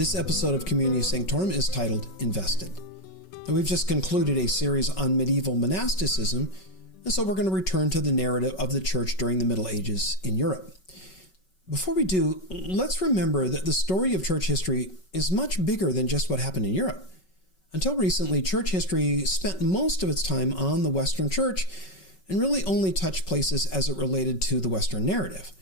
This episode of Community Sanctorum is titled Invested. And we've just concluded a series on medieval monasticism, and so we're going to return to the narrative of the church during the Middle Ages in Europe. Before we do, let's remember that the story of church history is much bigger than just what happened in Europe. Until recently, church history spent most of its time on the Western church and really only touched places as it related to the Western narrative.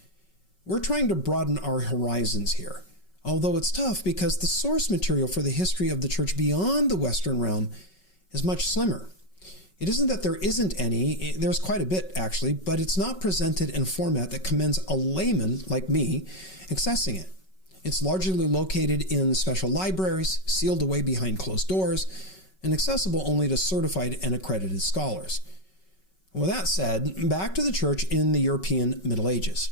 We're trying to broaden our horizons here, although it's tough because the source material for the history of the church beyond the Western realm is much slimmer. It isn't that there isn't any, there's quite a bit actually, but it's not presented in a format that commends a layman like me accessing it. It's largely located in special libraries, sealed away behind closed doors, and accessible only to certified and accredited scholars. With that said, back to the church in the European Middle Ages.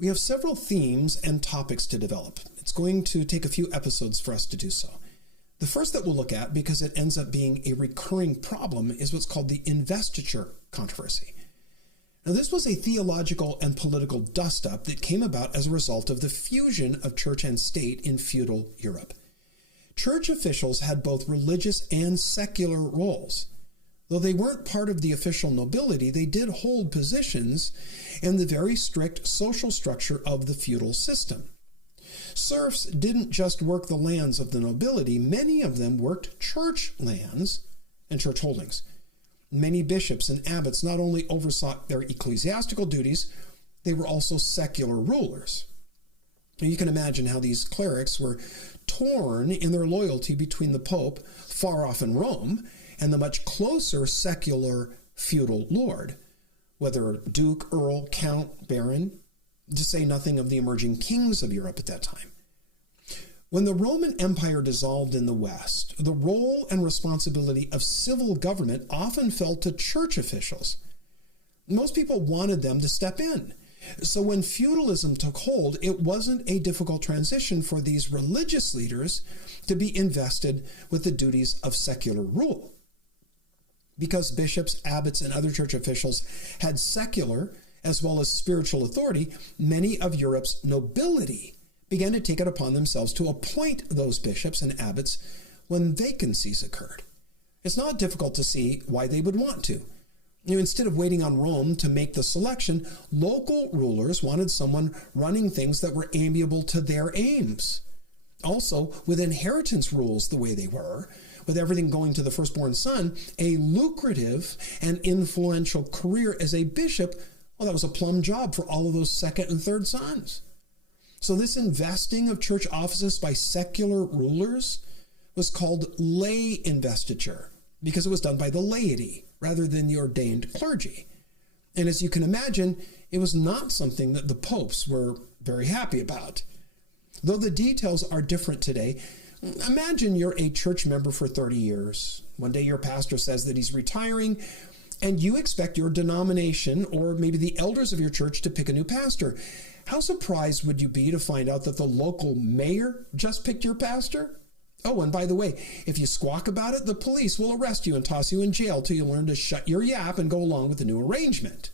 We have several themes and topics to develop. It's going to take a few episodes for us to do so. The first that we'll look at, because it ends up being a recurring problem, is what's called the Investiture Controversy. Now, this was a theological and political dust-up that came about as a result of the fusion of church and state in feudal Europe. Church officials had both religious and secular roles. Though they weren't part of the official nobility, they did hold positions in the very strict social structure of the feudal system. Serfs didn't just work the lands of the nobility, many of them worked church lands and church holdings. Many bishops and abbots not only oversaw their ecclesiastical duties, they were also secular rulers. And you can imagine how these clerics were torn in their loyalty between the Pope, far off in Rome, and the much closer secular feudal lord, whether duke, earl, count, baron, to say nothing of the emerging kings of Europe at that time. When the Roman Empire dissolved in the West, the role and responsibility of civil government often fell to church officials. Most people wanted them to step in. So when feudalism took hold, it wasn't a difficult transition for these religious leaders to be invested with the duties of secular rule. Because bishops, abbots, and other church officials had secular as well as spiritual authority, many of Europe's nobility began to take it upon themselves to appoint those bishops and abbots when vacancies occurred. It's not difficult to see why they would want to. Instead of waiting on Rome to make the selection, local rulers wanted someone running things that were amiable to their aims. Also, with inheritance rules the way they were, with everything going to the firstborn son, a lucrative and influential career as a bishop, well, that was a plum job for all of those second and third sons. So this investing of church offices by secular rulers was called lay investiture because it was done by the laity rather than the ordained clergy. And as you can imagine, it was not something that the popes were very happy about. Though the details are different today, imagine you're a church member for 30 years. One day your pastor says that he's retiring, and you expect your denomination or maybe the elders of your church to pick a new pastor. How surprised would you be to find out that the local mayor just picked your pastor? Oh, and by the way, if you squawk about it, the police will arrest you and toss you in jail till you learn to shut your yap and go along with the new arrangement.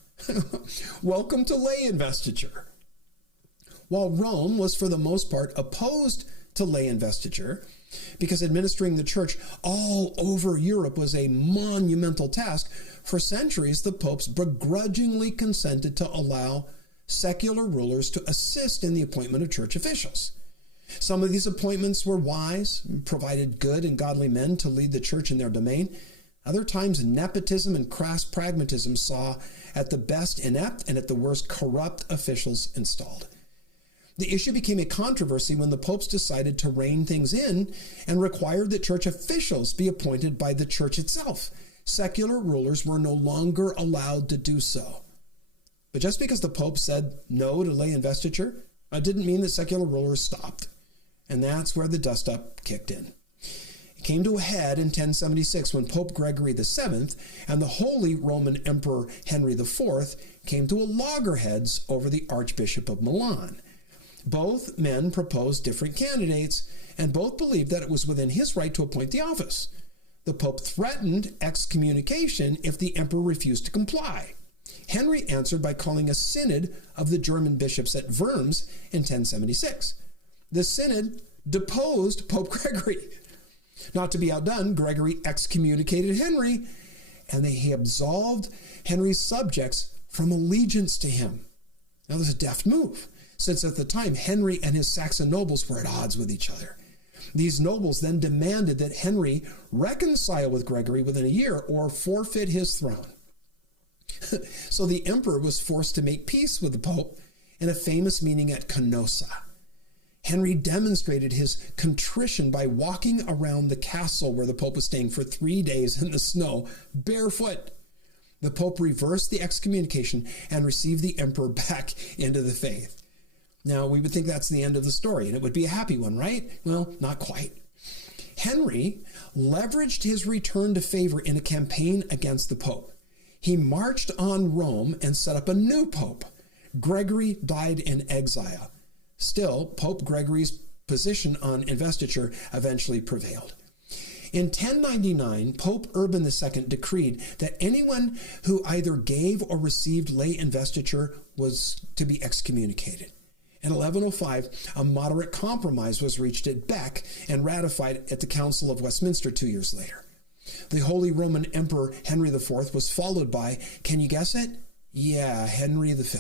Welcome to lay investiture. While Rome was for the most part opposed to lay investiture, because administering the church all over Europe was a monumental task, for centuries the popes begrudgingly consented to allow secular rulers to assist in the appointment of church officials. Some of these appointments were wise, provided good and godly men to lead the church in their domain. Other times, nepotism and crass pragmatism saw at the best inept and at the worst corrupt officials installed. The issue became a controversy when the popes decided to rein things in and required that church officials be appointed by the church itself. Secular rulers were no longer allowed to do so. But just because the Pope said no to lay investiture, it didn't mean that secular rulers stopped. And that's where the dust-up kicked in. It came to a head in 1076 when Pope Gregory VII and the Holy Roman Emperor Henry IV came to a loggerheads over the Archbishop of Milan. Both men proposed different candidates, and both believed that it was within his right to appoint the office. The Pope threatened excommunication if the emperor refused to comply. Henry answered by calling a synod of the German bishops at Worms in 1076. The synod deposed Pope Gregory. Not to be outdone, Gregory excommunicated Henry, and he absolved Henry's subjects from allegiance to him. Now, this is a deft move, since at the time, Henry and his Saxon nobles were at odds with each other. These nobles then demanded that Henry reconcile with Gregory within a year or forfeit his throne. So the emperor was forced to make peace with the Pope in a famous meeting at Canossa. Henry demonstrated his contrition by walking around the castle where the Pope was staying for 3 days in the snow, barefoot. The Pope reversed the excommunication and received the emperor back into the faith. Now, we would think that's the end of the story, and it would be a happy one, right? Well, not quite. Henry leveraged his return to favor in a campaign against the Pope. He marched on Rome and set up a new pope. Gregory died in exile. Still, Pope Gregory's position on investiture eventually prevailed. In 1099, Pope Urban II decreed that anyone who either gave or received lay investiture was to be excommunicated. In 1105, a moderate compromise was reached at Bec and ratified at the Council of Westminster 2 years later. The Holy Roman Emperor Henry IV was followed by, can you guess it? Yeah, Henry V.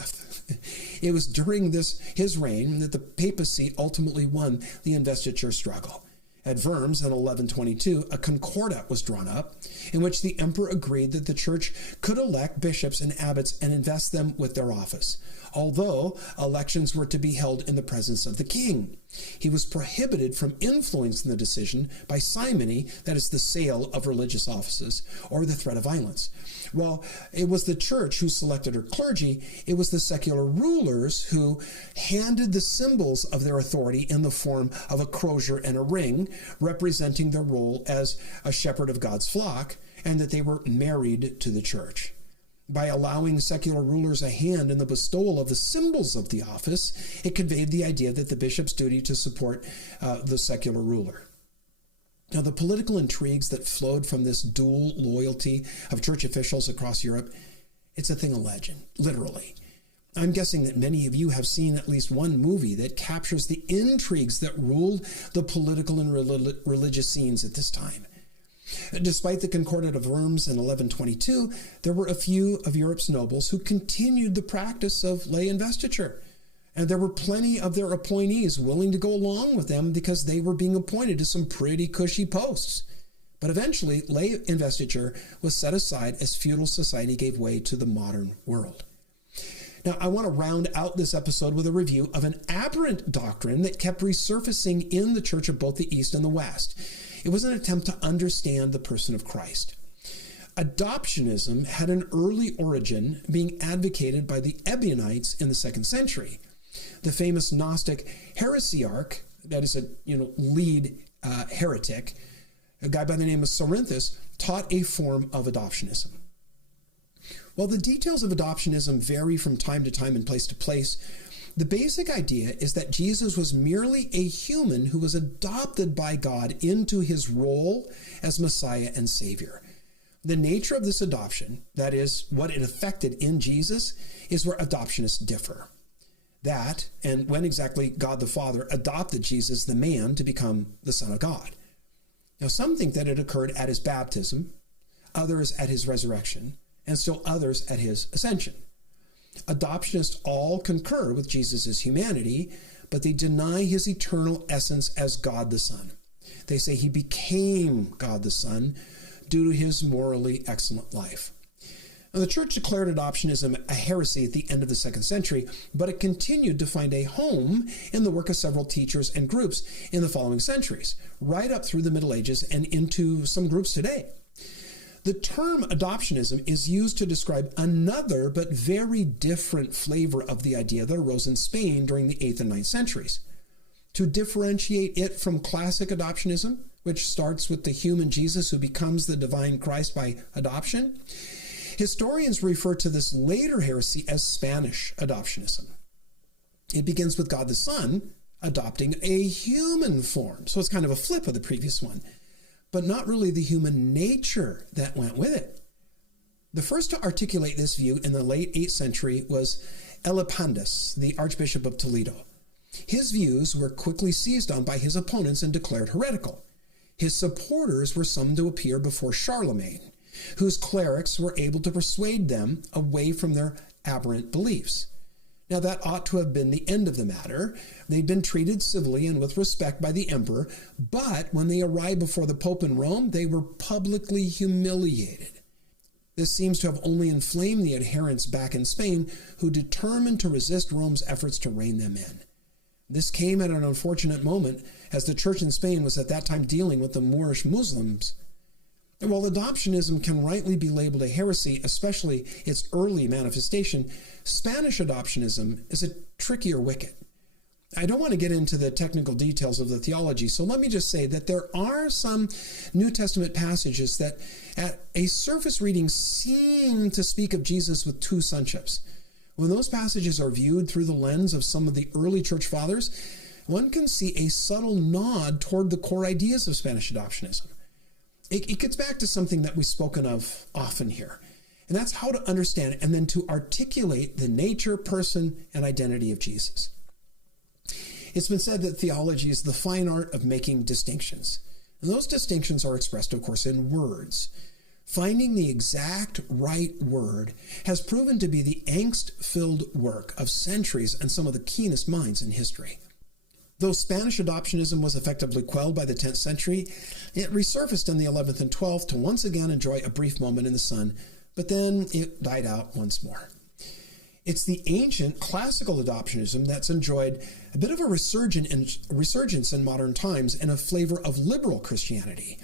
It was during his reign that the papacy ultimately won the investiture struggle. At Worms in 1122, a concordat was drawn up in which the emperor agreed that the church could elect bishops and abbots and invest them with their office, although elections were to be held in the presence of the king. He was prohibited from influencing the decision by simony, that is the sale of religious offices, or the threat of violence. While it was the church who selected her clergy, it was the secular rulers who handed the symbols of their authority in the form of a crozier and a ring, representing their role as a shepherd of God's flock, and that they were married to the church. By allowing secular rulers a hand in the bestowal of the symbols of the office, it conveyed the idea that the bishop's duty to support the secular ruler. Now, the political intrigues that flowed from this dual loyalty of church officials across Europe, it's a thing of legend, literally. I'm guessing that many of you have seen at least one movie that captures the intrigues that ruled the political and religious scenes at this time. Despite the Concordat of Worms in 1122, there were a few of Europe's nobles who continued the practice of lay investiture. And there were plenty of their appointees willing to go along with them because they were being appointed to some pretty cushy posts. But eventually, lay investiture was set aside as feudal society gave way to the modern world. Now, I want to round out this episode with a review of an aberrant doctrine that kept resurfacing in the church of both the East and the West. It was an attempt to understand the person of Christ. Adoptionism had an early origin being advocated by the Ebionites in the 2nd century. The famous Gnostic heresiarch, that is a lead heretic, a guy by the name of Cerinthus, taught a form of adoptionism. While the details of adoptionism vary from time to time and place to place, the basic idea is that Jesus was merely a human who was adopted by God into his role as Messiah and Savior. The nature of this adoption, that is, what it affected in Jesus, is where adoptionists differ. That, and when exactly God the Father adopted Jesus, the man, to become the Son of God. Now, some think that it occurred at his baptism, others at his resurrection, and still others at his ascension. Adoptionists all concur with Jesus' humanity, but they deny his eternal essence as God the Son. They say he became God the Son due to his morally excellent life. Now, the church declared adoptionism a heresy at the end of the 2nd century, but it continued to find a home in the work of several teachers and groups in the following centuries, right up through the Middle Ages and into some groups today. The term adoptionism is used to describe another but very different flavor of the idea that arose in Spain during the 8th and 9th centuries. To differentiate it from classic adoptionism, which starts with the human Jesus who becomes the divine Christ by adoption, historians refer to this later heresy as Spanish adoptionism. It begins with God the Son adopting a human form, so it's kind of a flip of the previous one, but not really the human nature that went with it. The first to articulate this view in the late 8th century was Elipandus, the Archbishop of Toledo. His views were quickly seized on by his opponents and declared heretical. His supporters were summoned to appear before Charlemagne, whose clerics were able to persuade them away from their aberrant beliefs. Now, that ought to have been the end of the matter. They'd been treated civilly and with respect by the emperor, but when they arrived before the Pope in Rome, they were publicly humiliated. This seems to have only inflamed the adherents back in Spain, who determined to resist Rome's efforts to rein them in. This came at an unfortunate moment, as the church in Spain was at that time dealing with the Moorish Muslims. And while adoptionism can rightly be labeled a heresy, especially its early manifestation, Spanish adoptionism is a trickier wicket. I don't want to get into the technical details of the theology, so let me just say that there are some New Testament passages that at a surface reading seem to speak of Jesus with two sonships. When those passages are viewed through the lens of some of the early church fathers, one can see a subtle nod toward the core ideas of Spanish adoptionism. It gets back to something that we've spoken of often here, and that's how to understand and then to articulate the nature, person, and identity of Jesus. It's been said that theology is the fine art of making distinctions, and those distinctions are expressed, of course, in words. Finding the exact right word has proven to be the angst-filled work of centuries and some of the keenest minds in history. Though Spanish adoptionism was effectively quelled by the 10th century, it resurfaced in the 11th and 12th to once again enjoy a brief moment in the sun, but then it died out once more. It's the ancient classical adoptionism that's enjoyed a bit of a resurgence in modern times and a flavor of liberal Christianity.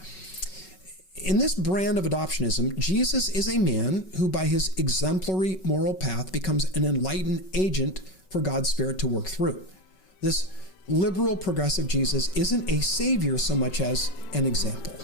In this brand of adoptionism, Jesus is a man who, by his exemplary moral path, becomes an enlightened agent for God's Spirit to work through. This liberal, progressive Jesus isn't a savior so much as an example.